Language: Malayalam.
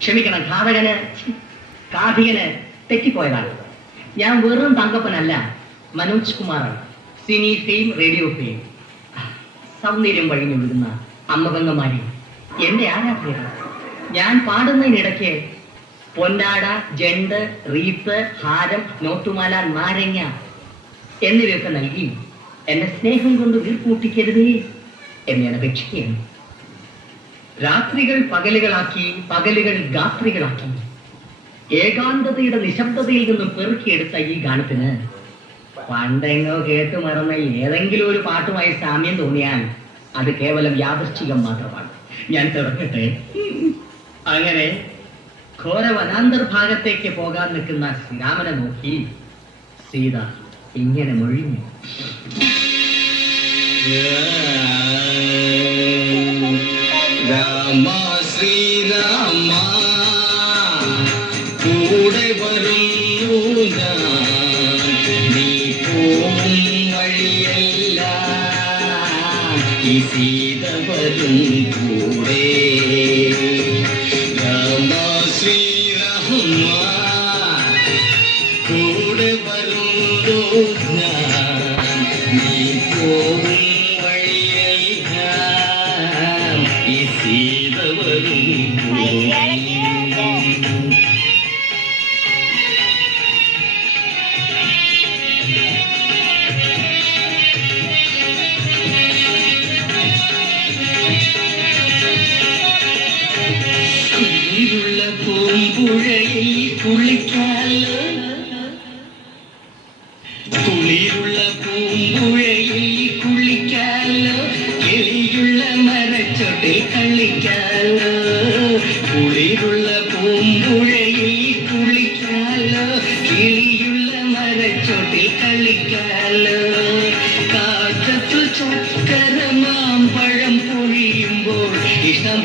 ക്ഷമിക്കണം, കാഥികന് തെറ്റിപ്പോയതാണ്. ഞാൻ വെറും തങ്കപ്പനല്ല, മനോജ് കുമാറാണ്. Cine fame, radio fame. സൗന്ദര്യം വഴിഞ്ഞൊഴുകുന്ന അമ്മപെങ്ങന്മാരി എന്റെ ആരാധകരാണ്. ഞാൻ പാടുന്നതിനിടയ്ക്ക് പൊന്നാട, ജണ്ട്, റീത്ത്, ഹാരം, നോട്ടുമാല, നാരങ്ങ എന്നിവയൊക്കെ നൽകി എന്നെ സ്നേഹം കൊണ്ട് വീർപ്പൂട്ടിക്കരുതേ എന്ന് ഞാൻ അപേക്ഷിക്കുകയാണ്. രാത്രികൾ പകലുകളാക്കി, പകലുകൾ ഗാത്രികളാക്കി, ഏകാന്തതയുടെ നിശബ്ദതയിൽ നിന്നും പെറുക്കിയെടുത്ത ഈ ഗാനത്തിന് പണ്ടെങ്ങോ കേട്ടു മറന്ന ഏതെങ്കിലും ഒരു പാട്ടുമായി സാമ്യം തോന്നിയാൽ അത് കേവലം യാദൃശ്ചികം മാത്രമാണ്. ഞാൻ തുടങ്ങട്ടെ. അങ്ങനെ ഘോര വനാന്തർഭാഗത്തേക്ക് പോകാൻ നിൽക്കുന്ന ശ്രീരാമനെ നോക്കി സീത ഇങ്ങനെ മൊഴിഞ്ഞു. രാമ ശ്രീരാമ കൂടെ വരുന്നു ഞാൻ, നീ പോവും വഴിയല്ല ഈ സീത വരും കൂടെ. രാമ ശ്രീരാമ കൂടെ വരുന്നു ഞാൻ, നീ പോവും വഴിയല്ല ഈ സീത വരും കൂടെ. കുളിരുള്ള പൂമ്പുഴയിൽ കുളിക്കാലോ, കുളിരുള്ള പൂമ്പുഴയിൽ കുളിക്കാലോ, കിളിയുള്ള മരച്ചോട്ടിൽ കളിക്കാലോ. കുളിരുള്ള പൂമ്പുഴയിൽ കുളിക്കാലോ, കിളിയുള്ള മരച്ചോട്ടിൽ കളിക്കാലോ. കാറ്റത്തു ചക്കര മാമ്പഴം പൊഴിയുമ്പോൾ ഇഷ്ടം